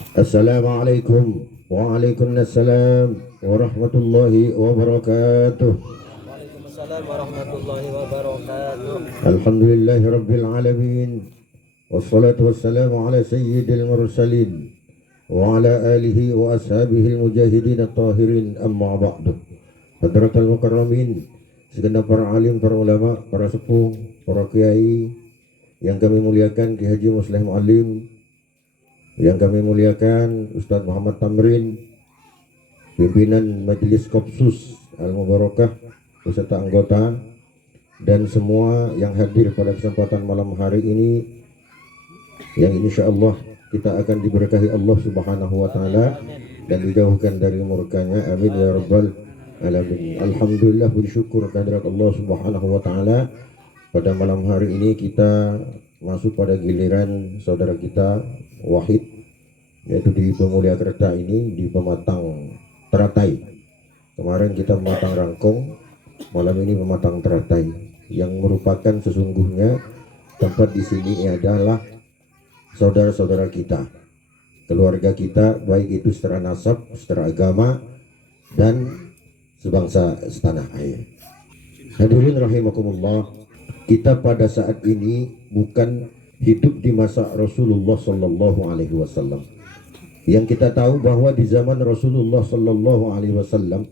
Assalamualaikum Waalaikumsalam warahmatullahi wabarakatuh. Waalaikumsalam warahmatullahi wabarakatuh. Alhamdulillahi rabbil alamin. Wassalatu wassalamu ala sayyidil mursalin wa ala alihi wa ashabihi mujahidin at-tahirin, amma ba'du. Hadratul mukarramin, segenap para alim, para ulama, para sepuh, para kiai yang kami muliakan, Ki Haji Musleh Muallim, yang kami muliakan Ustadz Muhammad Tamrin, pimpinan Majelis Kopsus Al-Mubarakah beserta anggota, dan semua yang hadir pada kesempatan malam hari ini, yang insya Allah kita akan diberkahi Allah Subhanahu wa Ta'ala dan dijauhkan dari murkanya. Amin ya rabbal alamin. Alhamdulillah, bersyukur kehadirat Allah Subhanahu wa Ta'ala. Pada malam hari ini kita masuk pada giliran saudara kita Wahid, yaitu di Pemulyakerta ini, di Pematang Teratai. Kemarin kita Pematang Rangkong, malam ini Pematang Teratai, yang merupakan sesungguhnya tempat di sini adalah saudara-saudara kita, keluarga kita, baik itu secara nasab, secara agama, dan sebangsa setanah air. Hadirin rahimakumullah, kita pada saat ini bukan hidup di masa Rasulullah Sallallahu Alaihi Wasallam. Yang kita tahu bahwa di zaman Rasulullah Sallallahu Alaihi Wasallam,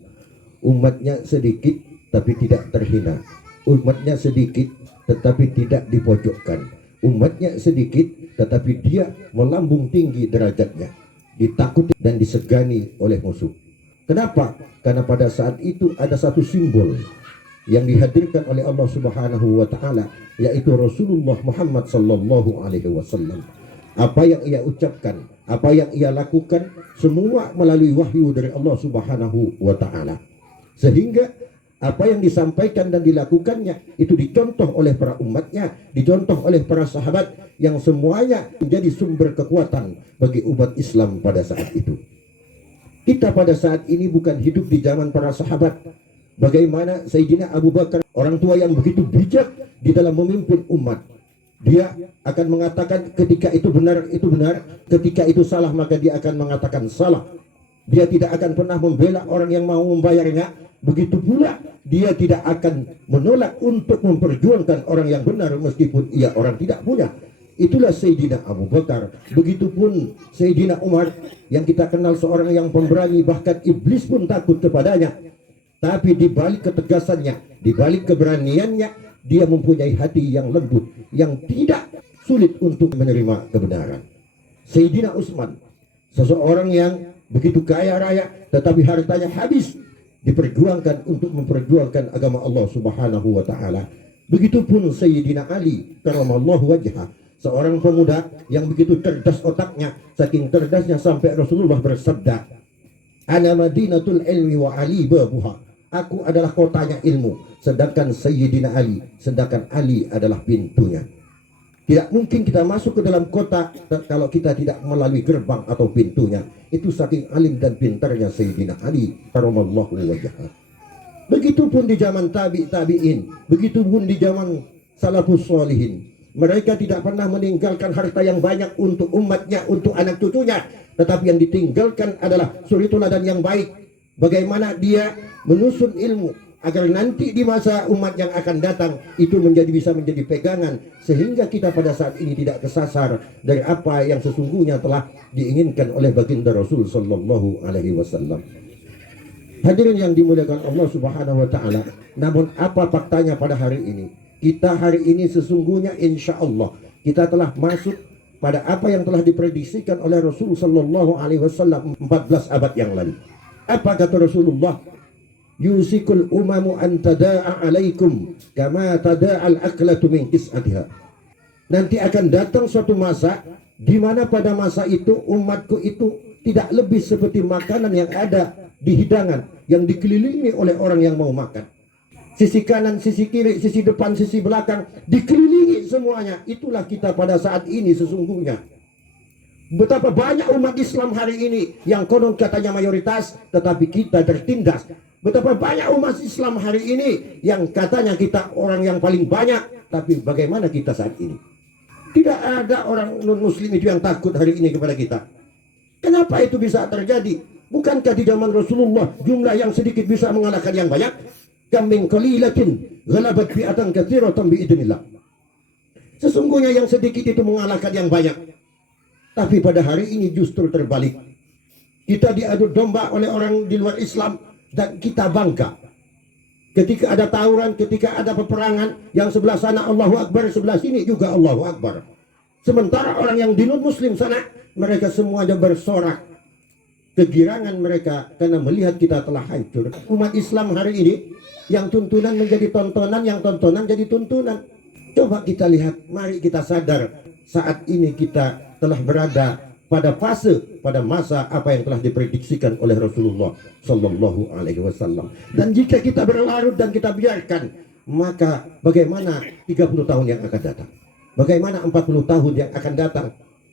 umatnya sedikit tapi tidak terhina, umatnya sedikit tetapi tidak dipojokkan, umatnya sedikit tetapi dia melambung tinggi derajatnya, ditakuti dan disegani oleh musuh. Kenapa? Karena pada saat itu ada satu simbol yang dihadirkan oleh Allah Subhanahu wa Ta'ala, yaitu Rasulullah Muhammad Sallallahu Alaihi Wasallam. Apa yang ia ucapkan, apa yang ia lakukan, semua melalui wahyu dari Allah Subhanahu wa Ta'ala. Sehingga apa yang disampaikan dan dilakukannya itu dicontoh oleh para umatnya, dicontoh oleh para sahabat, yang semuanya menjadi sumber kekuatan bagi umat Islam pada saat itu. Kita pada saat ini bukan hidup di zaman para sahabat. Bagaimana Sayyidina Abu Bakar, orang tua yang begitu bijak di dalam memimpin umat. Dia akan mengatakan ketika itu benar, ketika itu salah, maka dia akan mengatakan salah. Dia tidak akan pernah membela orang yang mau membayarnya. Begitu pula dia tidak akan menolak untuk memperjuangkan orang yang benar meskipun ia orang tidak punya. Itulah Sayyidina Abu Bakar. Begitupun Sayyidina Umar, yang kita kenal seorang yang pemberani, bahkan iblis pun takut kepadanya. Tapi di balik ketegasannya, di balik keberaniannya, dia mempunyai hati yang lembut, yang tidak sulit untuk menerima kebenaran. Sayyidina Utsman, seseorang yang begitu kaya raya, tetapi hartanya habis, diperjuangkan untuk memperjuangkan agama Allah Subhanahu wa Ta'ala. Begitupun Sayyidina Ali karramallahu wajhah, seorang pemuda yang begitu cerdas otaknya, saking cerdasnya sampai Rasulullah bersabda, "Ana madinatul ilmi wa Ali babuha." Aku adalah kotanya ilmu, sedangkan Sayyidina Ali, sedangkan Ali adalah pintunya. Tidak mungkin kita masuk ke dalam kota kalau kita tidak melalui gerbang atau pintunya. Itu saking alim dan pintarnya Sayyidina Ali karramallahu wajhah. Begitupun di zaman tabi'in, begitupun di zaman salafus sholihin. Mereka tidak pernah meninggalkan harta yang banyak untuk umatnya, untuk anak cucunya, tetapi yang ditinggalkan adalah suri teladan yang baik. Bagaimana dia menyusun ilmu agar nanti di masa umat yang akan datang itu bisa menjadi pegangan, sehingga kita pada saat ini tidak kesasar dari apa yang sesungguhnya telah diinginkan oleh baginda Rasul Sallallahu Alaihi Wasallam. Hadirin yang dimuliakan Allah Subhanahu Wa Ta'ala, namun apa faktanya pada hari ini? Kita hari ini sesungguhnya insya Allah kita telah masuk pada apa yang telah diprediksikan oleh Rasul Sallallahu Alaihi Wasallam 14 abad yang lalu. Apa kata Rasulullah? Yusikul umamu an tada'a alaikum kama tada'al aklatu min kis'atiha. Nanti akan datang suatu masa di mana pada masa itu umatku itu tidak lebih seperti makanan yang ada di hidangan yang dikelilingi oleh orang yang mau makan. Sisi kanan, sisi kiri, sisi depan, sisi belakang, dikelilingi semuanya. Itulah kita pada saat ini sesungguhnya. Betapa banyak umat Islam hari ini yang konon katanya mayoritas, tetapi kita tertindas. Betapa banyak umat Islam hari ini yang katanya kita orang yang paling banyak, tapi bagaimana kita saat ini? Tidak ada orang non muslim itu yang takut hari ini kepada kita. Kenapa itu bisa terjadi? Bukankah di zaman Rasulullah jumlah yang sedikit bisa mengalahkan yang banyak? Kam min qalilatin ghalabat fi'atan katsiratan biidznillah. Sesungguhnya yang sedikit itu mengalahkan yang banyak. Tapi pada hari ini justru terbalik. Kita diadu domba oleh orang di luar Islam dan kita bangga. Ketika ada tawuran, ketika ada peperangan, yang sebelah sana Allahu Akbar, sebelah sini juga Allahu Akbar. Sementara orang yang di non-muslim sana, mereka semuanya bersorak. Kegirangan mereka karena melihat kita telah hancur. Umat Islam hari ini, yang tuntunan menjadi tontonan, yang tontonan jadi tuntunan. Coba kita lihat, mari kita sadar, saat ini kita telah berada pada fase, pada masa apa yang telah diprediksikan oleh Rasulullah Sallallahu Alaihi Wasallam. Dan jika kita berlarut dan kita biarkan, maka bagaimana 30 tahun yang akan datang? Bagaimana 40 tahun yang akan datang?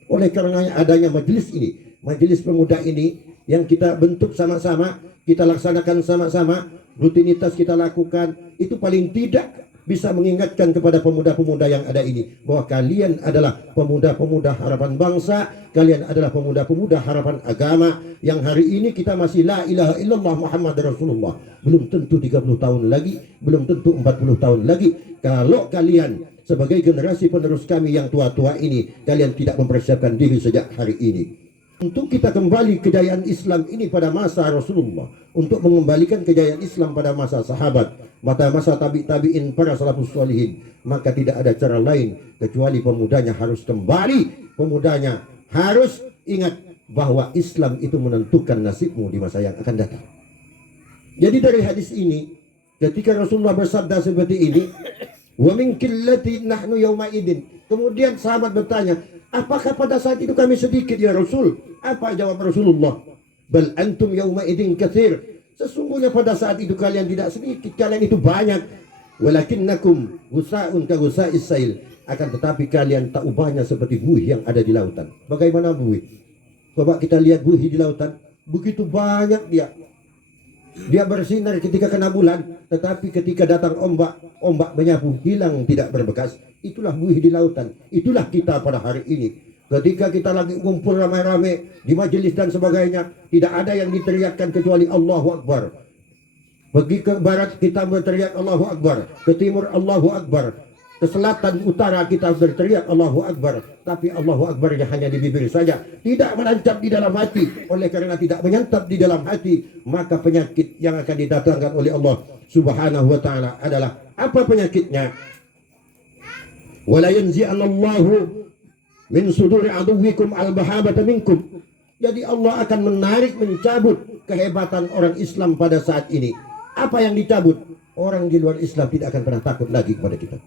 Oleh karenanya adanya majelis ini, majelis pemuda ini yang kita bentuk sama-sama, kita laksanakan sama-sama, rutinitas kita lakukan, itu paling tidak bisa mengingatkan kepada pemuda-pemuda yang ada ini bahwa kalian adalah pemuda-pemuda harapan bangsa, kalian adalah pemuda-pemuda harapan agama yang hari ini kita masih la ilaha illallah Muhammad Rasulullah. Belum tentu 30 tahun lagi, belum tentu 40 tahun lagi, kalau kalian sebagai generasi penerus kami yang tua-tua ini, kalian tidak mempersiapkan diri sejak hari ini. Untuk kita kembali kejayaan Islam ini pada masa Rasulullah, untuk mengembalikan kejayaan Islam pada masa sahabat, pada masa tabi'in para salafus sholihin, maka tidak ada cara lain kecuali pemudanya harus kembali, pemudanya harus ingat bahwa Islam itu menentukan nasibmu di masa yang akan datang. Jadi dari hadis ini, ketika Rasulullah bersabda seperti ini, wa min qillati nahnu yauma idin, kemudian sahabat bertanya, apakah pada saat itu kami sedikit ya Rasul? Apa jawab Rasulullah? Bal antum yauma idin katsir. Sesungguhnya pada saat itu kalian tidak sedikit, kalian itu banyak. Walakinnakum ghusaun ka ghusa'is sail. Akan tetapi kalian tak ubahnya seperti buih yang ada di lautan. Bagaimana buih? Coba kita lihat buih di lautan. Begitu banyak dia. Dia bersinar ketika kena bulan, tetapi ketika datang ombak, ombak menyapu, hilang tidak berbekas. Itulah buih di lautan. Itulah kita pada hari ini. Ketika kita lagi kumpul ramai-ramai di majelis dan sebagainya, tidak ada yang diteriakkan kecuali Allahu Akbar. Pergi ke barat kita berteriak Allahu Akbar, ke timur Allahu Akbar, ke selatan utara kita berteriak Allahu Akbar. Tapi Allahu Akbarnya hanya di bibir saja, tidak menancap di dalam hati. Oleh karena tidak menyantap di dalam hati, maka penyakit yang akan didatangkan oleh Allah Subhanahu wa taala adalah apa penyakitnya? Wala yanzi'anallahu min suduri aduwikum al-bahabata minkum. Jadi Allah akan menarik, mencabut kehebatan orang Islam pada saat ini. Apa yang dicabut? Orang di luar Islam tidak akan pernah takut lagi kepada kita.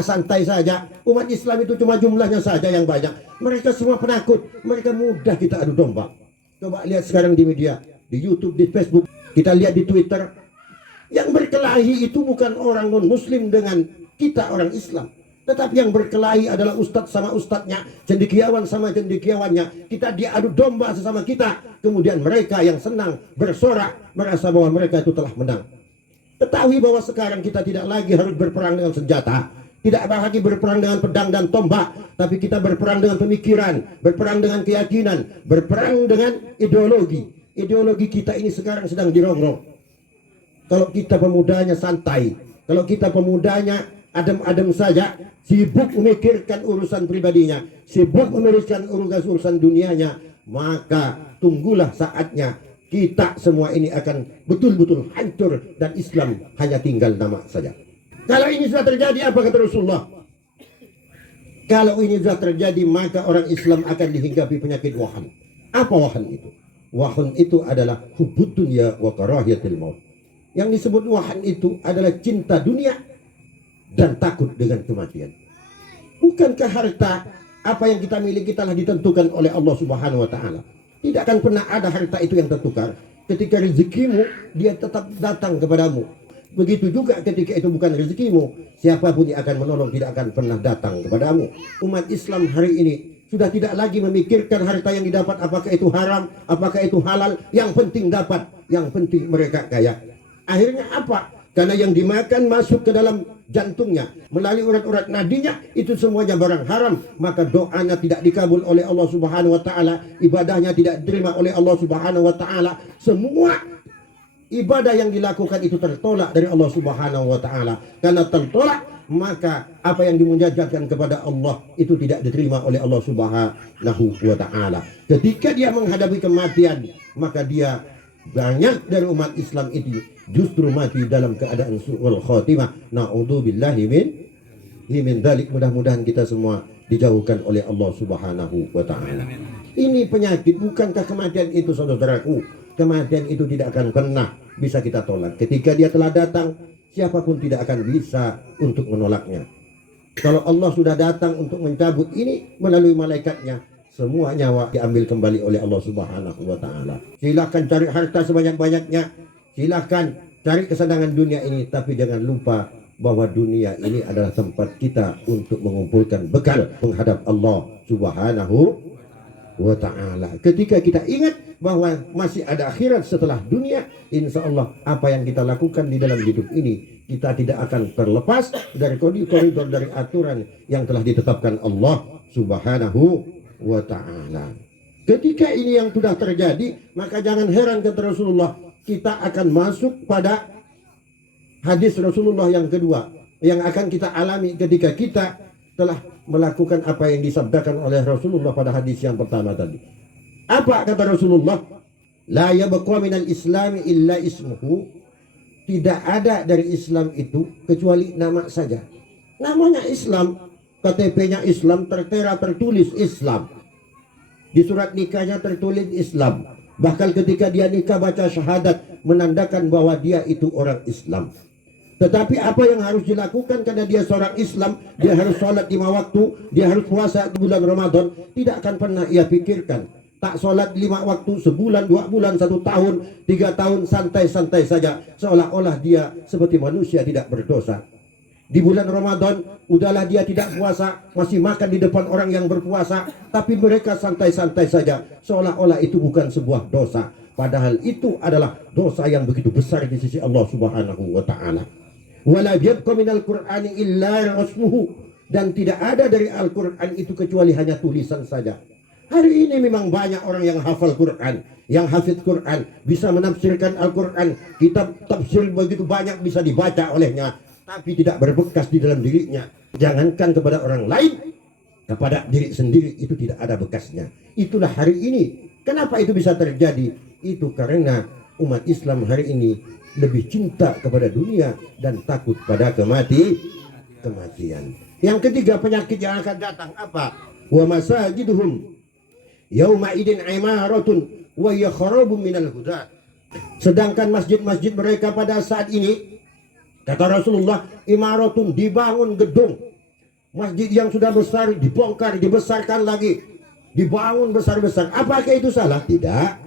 Santai saja. Umat Islam itu cuma jumlahnya saja yang banyak. Mereka semua penakut. Mereka mudah kita adu domba. Coba lihat sekarang di media, di YouTube, di Facebook, kita lihat di Twitter. Yang berkelahi itu bukan orang non-muslim dengan kita orang Islam, tetapi yang berkelahi adalah ustadz sama ustadznya, cendekiawan sama cendekiawannya. Kita diadu domba sesama kita. Kemudian mereka yang senang bersorak, merasa bahwa mereka itu telah menang. Ketahui bahwa sekarang kita tidak lagi harus berperang dengan senjata, tidak lagi berperang dengan pedang dan tombak, tapi kita berperang dengan pemikiran, berperang dengan keyakinan, berperang dengan ideologi. Ideologi kita ini sekarang sedang dirongrong. Kalau kita pemudanya santai, kalau kita pemudanya adem-adem saja, sibuk memikirkan urusan pribadinya, sibuk memikirkan urusan dunianya, maka tunggulah saatnya kita semua ini akan betul-betul hancur dan Islam hanya tinggal nama saja. Kalau ini sudah terjadi, apa kata Rasulullah? Kalau ini sudah terjadi, maka orang Islam akan dihinggapi penyakit wahan. Apa wahan itu? Wahan itu adalah hubbud dunya wa karahiyatil maut. Yang disebut wahan itu adalah cinta dunia dan takut dengan kematian. Bukankah harta apa yang kita miliki telah ditentukan oleh Allah Subhanahu wa taala? Tidak akan pernah ada harta itu yang tertukar. Ketika rezekimu, dia tetap datang kepadamu. Begitu juga ketika itu bukan rezekimu, siapapun yang akan menolong tidak akan pernah datang kepadamu. Umat Islam hari ini sudah tidak lagi memikirkan harta yang didapat apakah itu haram, apakah itu halal. Yang penting dapat, yang penting mereka kaya. Akhirnya apa? Karena yang dimakan masuk ke dalam jantungnya, melalui urat-urat nadinya, itu semuanya barang haram, maka doanya tidak dikabul oleh Allah Subhanahu wa taala, ibadahnya tidak diterima oleh Allah Subhanahu wa taala. Semua ibadah yang dilakukan itu tertolak dari Allah Subhanahu wa taala. Karena tertolak, maka apa yang dimunajatkan kepada Allah itu tidak diterima oleh Allah Subhanahu wa taala. Ketika dia menghadapi kematian, maka dia banyak dari umat Islam itu justru mati dalam keadaan su'ul khatimah. Na'udzubillahi min dzalik. Mudah-mudahan kita semua dijauhkan oleh Allah Subhanahu wa taala. Ini penyakit. Bukankah kematian itu, saudaraku, kematian itu tidak akan pernah bisa kita tolak. Ketika dia telah datang, siapapun tidak akan bisa untuk menolaknya. Kalau Allah sudah datang untuk mencabut ini melalui malaikatnya, semua nyawa diambil kembali oleh Allah Subhanahu wa taala. Silakan cari harta sebanyak-banyaknya, silakan cari kesenangan dunia ini, tapi jangan lupa bahwa dunia ini adalah tempat kita untuk mengumpulkan bekal menghadap Allah Subhanahu wa ta'ala. Ketika kita ingat bahwa masih ada akhirat setelah dunia, insya Allah apa yang kita lakukan di dalam hidup ini, kita tidak akan terlepas dari koridor dari aturan yang telah ditetapkan Allah Subhanahu wa ta'ala. Ketika ini yang sudah terjadi, maka jangan heran kata Rasulullah, kita akan masuk pada hadis Rasulullah yang kedua yang akan kita alami ketika kita telah melakukan apa yang disabdakan oleh Rasulullah pada hadis yang pertama tadi. Apa kata Rasulullah? La yabqa minal islami illa ismuhu. Tidak ada dari Islam itu kecuali nama saja. Namanya Islam, KTP-nya Islam, tertera tertulis Islam. Di surat nikahnya tertulis Islam. Bahkan ketika dia nikah baca syahadat menandakan bahwa dia itu orang Islam. Tetapi apa yang harus dilakukan karena dia seorang Islam, dia harus sholat 5 waktu, dia harus puasa di bulan Ramadan, tidak akan pernah ia pikirkan. Tak sholat 5 waktu, sebulan, 2 bulan, 1 tahun, 3 tahun, santai-santai saja. Seolah-olah dia seperti manusia tidak berdosa. Di bulan Ramadan, udahlah dia tidak puasa, masih makan di depan orang yang berpuasa, tapi mereka santai-santai saja. Seolah-olah itu bukan sebuah dosa. Padahal itu adalah dosa yang begitu besar di sisi Allah Subhanahu wa ta'ala. Wala yabqa minal Qur'ani illa rasmuhu. Dan tidak ada dari Al-Quran itu kecuali hanya tulisan saja. Hari ini memang banyak orang yang hafal Quran, yang hafid Quran, bisa menafsirkan Al-Quran. Kitab tafsir begitu banyak bisa dibaca olehnya, tapi tidak berbekas di dalam dirinya. Jangankan kepada orang lain, kepada diri sendiri itu tidak ada bekasnya. Itulah hari ini. Kenapa itu bisa terjadi? Itu karena umat Islam hari ini lebih cinta kepada dunia dan takut pada kematian. Yang ketiga, penyakit yang akan datang apa? Wa masajiduhum yauma idin imaratun wa yakharabun minal huda. Sedangkan masjid-masjid mereka pada saat ini, kata Rasulullah, imaratun, dibangun gedung. Masjid yang sudah besar dibongkar, dibesarkan lagi, dibangun besar-besar. Apakah itu salah? Tidak.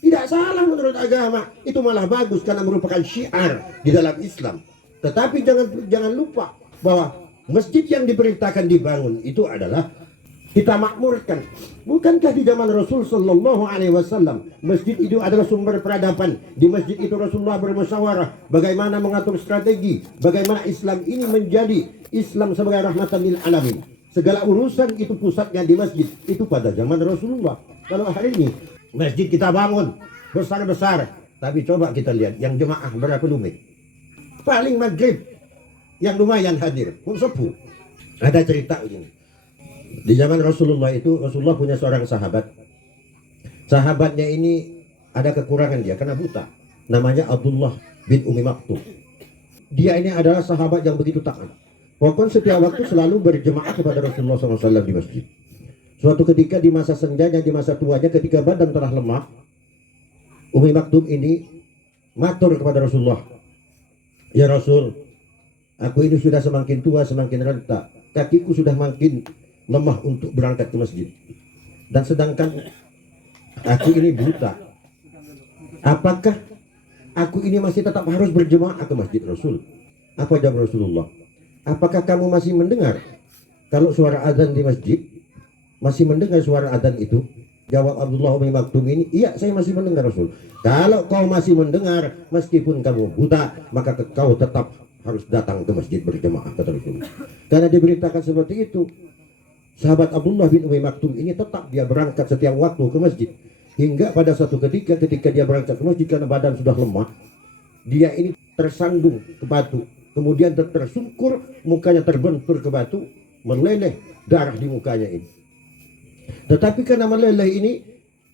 Tidak salah menurut agama. Itu malah bagus karena merupakan syiar di dalam Islam. Tetapi jangan lupa bahwa masjid yang diperintahkan dibangun itu adalah kita makmurkan. Bukankah di zaman Rasul Sallallahu Alaihi Wasallam masjid itu adalah sumber peradaban? Di masjid itu Rasulullah bermusyawarah bagaimana mengatur strategi, bagaimana Islam ini menjadi Islam sebagai rahmatan lil alamin. Segala urusan itu pusatnya di masjid. Itu pada zaman Rasulullah. Kalau hari ini masjid kita bangun besar-besar, tapi coba kita lihat yang jemaah berapa lumit. Paling maghrib yang lumayan hadir pun sepuh. Ada cerita begini. Di zaman Rasulullah itu, Rasulullah punya seorang sahabat. Sahabatnya ini ada kekurangan dia karena buta. Namanya Abdullah bin Umi Maktum. Dia ini adalah sahabat yang begitu taat. Pokoknya setiap waktu selalu berjemaah kepada Rasulullah SAW di masjid. Suatu ketika di masa senjanya, di masa tuanya, ketika badan telah lemah, Umi Maktum ini matur kepada Rasulullah, "Ya Rasul, aku ini sudah semakin tua, semakin renta. Kakiku sudah makin lemah untuk berangkat ke masjid. Dan sedangkan aku ini buta. Apakah aku ini masih tetap harus berjemaah ke masjid Rasul?" Apa jawab Rasulullah? "Apakah kamu masih mendengar kalau suara azan di masjid? Masih mendengar suara adzan itu?" Jawab Abdullah bin Maktum ini, "Iya, saya masih mendengar Rasul." "Kalau kau masih mendengar meskipun kamu buta, maka kau tetap harus datang ke masjid berjemaah, kata Rasulullah. Karena diberitakan seperti itu, sahabat Abdullah bin Umi Maktum ini tetap dia berangkat setiap waktu ke masjid. Hingga pada suatu ketika dia berangkat ke masjid karena badan sudah lemah, dia ini tersandung ke batu, kemudian tersungkur, mukanya terbentur ke batu, meleleh darah di mukanya ini. Tetapi karena meleleh ini,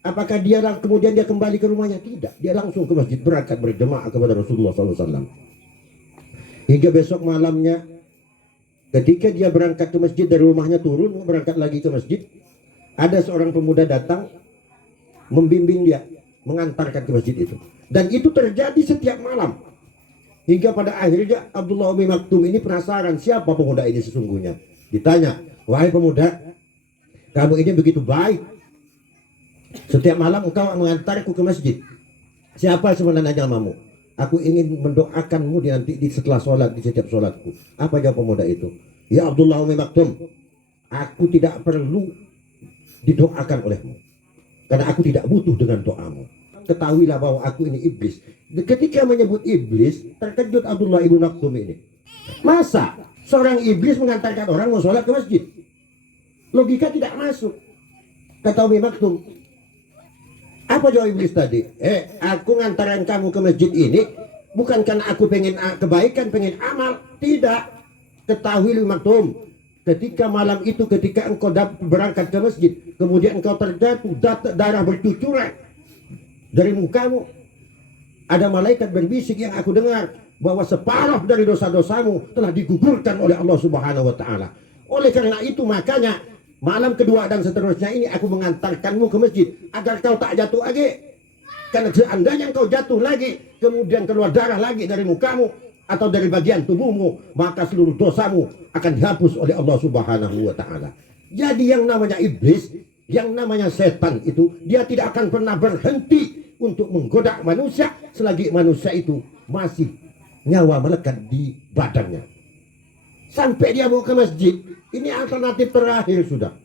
apakah kemudian dia kembali ke rumahnya? Tidak, dia langsung ke masjid berangkat berjemaah kepada Rasulullah SAW. Hingga besok malamnya, ketika dia berangkat ke masjid dari rumahnya turun, berangkat lagi ke masjid, ada seorang pemuda datang membimbing dia, mengantarkan ke masjid itu. Dan itu terjadi setiap malam. Hingga pada akhirnya Abdullah bin Maktum ini penasaran siapa pemuda ini sesungguhnya. Ditanya, wahai pemuda, kamu ini begitu baik, setiap malam engkau mengantarku ke masjid. Siapa sebenarnya namamu? Aku ingin mendoakanmu nanti setelah sholat, di setiap sholatku. Apa jawab pemuda itu? Ya Abdullah bin Maktum, aku tidak perlu didoakan olehmu, karena aku tidak butuh dengan doamu. Ketahuilah bahwa aku ini iblis. Ketika menyebut iblis, terkejut Abdullah ibn Maktum ini. Masa seorang iblis mengantarkan orang mau sholat ke masjid? Logika tidak masuk. Kata Umi Maktum, apa jawab iblis tadi? Aku ngantaran kamu ke masjid ini bukan karena aku pengen kebaikan, pengen amal. Tidak. Ketahui Umi Maktum, ketika malam itu, ketika engkau berangkat ke masjid, kemudian engkau terjatuh, darah bercucuran dari mukamu, ada malaikat berbisik yang aku dengar bahwa separuh dari dosa-dosamu telah digugurkan oleh Allah Subhanahu wa Ta'ala. Oleh karena itu, makanya malam kedua dan seterusnya ini aku mengantarkanmu ke masjid agar kau tak jatuh lagi. Karena seandainya kau jatuh lagi, kemudian keluar darah lagi dari mukamu atau dari bagian tubuhmu, maka seluruh dosamu akan dihapus oleh Allah Subhanahu wa Ta'ala. Jadi yang namanya iblis, yang namanya setan itu, dia tidak akan pernah berhenti untuk menggoda manusia selagi manusia itu masih nyawa melekat di badannya. Sampai dia mau ke masjid, ini alternatif terakhir sudah.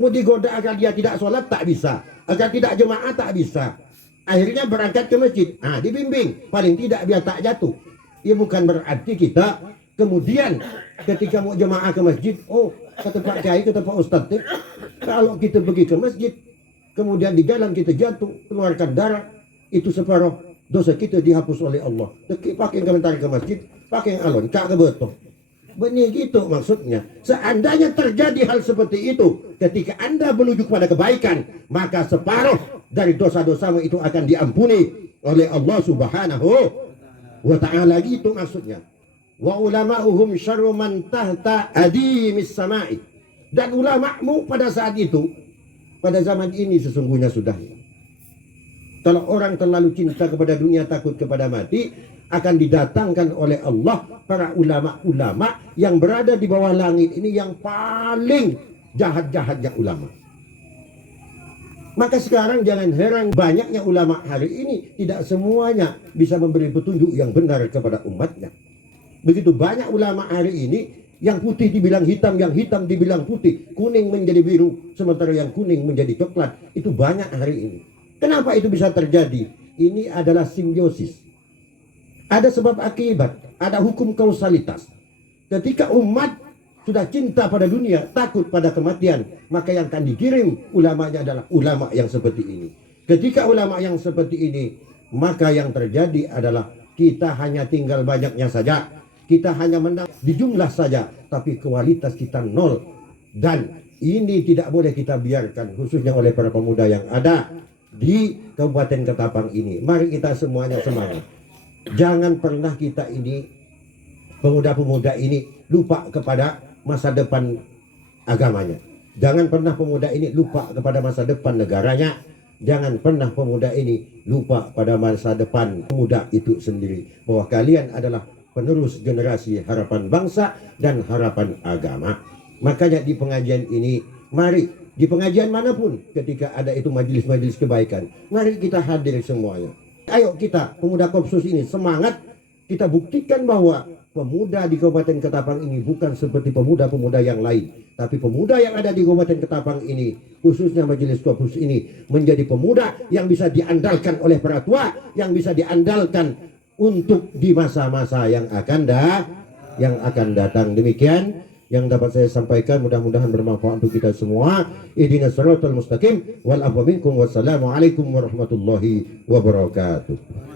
Mau digoda agar dia tidak sholat, tak bisa. Agar tidak jemaah, tak bisa. Akhirnya berangkat ke masjid. Dibimbing, paling tidak biar tak jatuh. Ya bukan berarti kita kemudian ketika mau jemaah ke masjid, kata Pak Kiai, kata Pak Ustadz, kalau kita pergi ke masjid, kemudian di jalan kita jatuh, keluarkan darah, itu separuh dosa kita dihapus oleh Allah. Pakai komentar ke masjid, pakai alon, kak ke betul. Benih gitu maksudnya. Seandainya terjadi hal seperti itu, ketika Anda menuju kepada kebaikan, maka separuh dari dosa-dosamu itu akan diampuni oleh Allah Subhanahu wa Ta'ala, gitu maksudnya. Wa ulama'uhum syarru man tahta adimis sama'i. Dan ulamamu pada saat itu, pada zaman ini sesungguhnya sudah. Kalau orang terlalu cinta kepada dunia, takut kepada mati, akan didatangkan oleh Allah para ulama-ulama yang berada di bawah langit ini, yang paling jahat-jahatnya ulama. Maka sekarang jangan heran banyaknya ulama hari ini tidak semuanya bisa memberi petunjuk yang benar kepada umatnya. Begitu banyak ulama hari ini, yang putih dibilang hitam, yang hitam dibilang putih, kuning menjadi biru, sementara yang kuning menjadi coklat. Itu banyak hari ini. Kenapa itu bisa terjadi? Ini adalah simbiosis. Ada sebab akibat, ada hukum kausalitas. Ketika umat sudah cinta pada dunia, takut pada kematian, maka yang akan dikirim ulamanya adalah ulama yang seperti ini. Ketika ulama yang seperti ini, maka yang terjadi adalah kita hanya tinggal banyaknya saja. Kita hanya menang di jumlah saja, tapi kualitas kita nol. Dan ini tidak boleh kita biarkan, khususnya oleh para pemuda yang ada di Kabupaten Ketapang ini. Mari kita semuanya semangat. Jangan pernah kita ini, pemuda-pemuda ini, lupa kepada masa depan agamanya. Jangan pernah pemuda ini lupa kepada masa depan negaranya. Jangan pernah pemuda ini lupa pada masa depan pemuda itu sendiri. Bahwa kalian adalah penerus generasi harapan bangsa dan harapan agama. Makanya di pengajian ini, mari, di pengajian manapun, ketika ada itu majelis-majelis kebaikan, mari kita hadir semuanya. Ayo kita, pemuda Kopsus ini, semangat. Kita buktikan bahwa pemuda di Kabupaten Ketapang ini bukan seperti pemuda-pemuda yang lain. Tapi pemuda yang ada di Kabupaten Ketapang ini, khususnya Majelis Kopsus ini, menjadi pemuda yang bisa diandalkan oleh para tua, yang bisa diandalkan untuk di masa-masa yang akan datang. Demikian yang dapat saya sampaikan, mudah-mudahan bermanfaat untuk kita semua. Ihdinas siratal mustaqim wal afwa minkum. Wassalamualaikum warahmatullahi wabarakatuh.